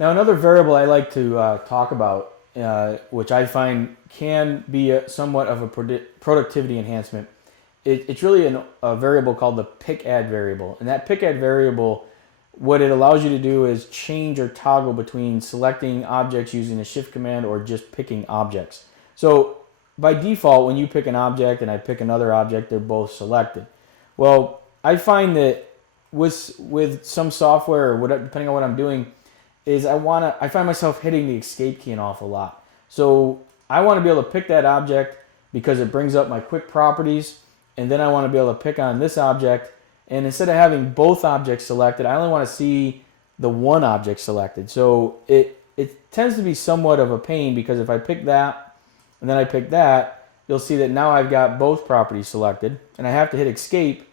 Now another variable I like to talk about, which I find can be somewhat of a productivity enhancement, it's really a variable called the PICKADD variable. And that PICKADD variable, what it allows you to do is change or toggle between selecting objects using the shift command or just picking objects. So by default, when you pick an object and I pick another object, they're both selected. Well, I find that with some software or whatever, depending on what I'm doing, is I find myself hitting the escape key an awful lot. So I want to be able to pick that object because it brings up my quick properties, and then I want to be able to pick on this object, and instead of having both objects selected, I only want to see the one object selected. So it tends to be somewhat of a pain, because if I pick that and then I pick that, you'll see that now I've got both properties selected, and I have to hit escape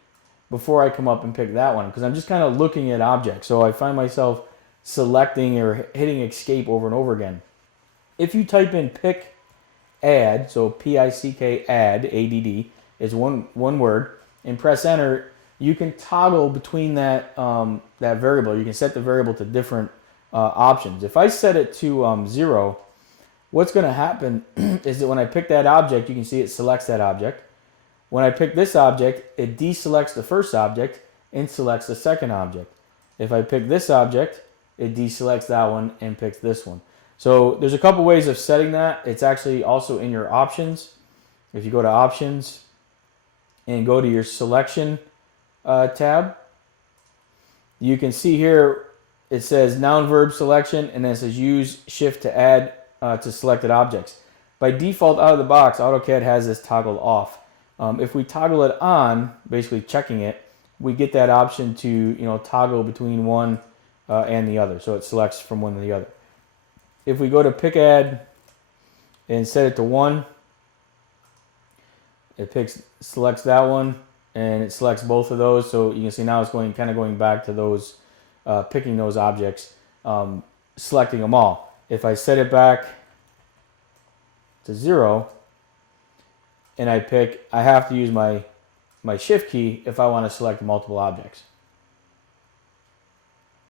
before I come up and pick that one, because I'm just kind of looking at objects. So I find myself selecting or hitting escape over and over again. If you type in PICKADD, so PICKADD, ADD, is one word, and press enter, you can toggle between that variable. You can set the variable to different options. If I set it to 0, what's going to happen is that when I pick that object, you can see it selects that object. When I pick this object, it deselects the first object and selects the second object. If I pick this object, it deselects that one and picks this one. So there's a couple ways of setting that. It's actually also in your options. If you go to options and go to your selection tab, you can see here it says noun verb selection, and then it says use shift to add to selected objects. By default, out of the box, AutoCAD has this toggled off. If we toggle it on, basically checking it, we get that option to toggle between one and the other, so it selects from one to the other. If we go to PICKADD and set it to 1, it selects that one, and it selects both of those. So you can see now it's kind of going back to those, picking those objects, selecting them all. If I set it back to 0 and I have to use my shift key if I want to select multiple objects.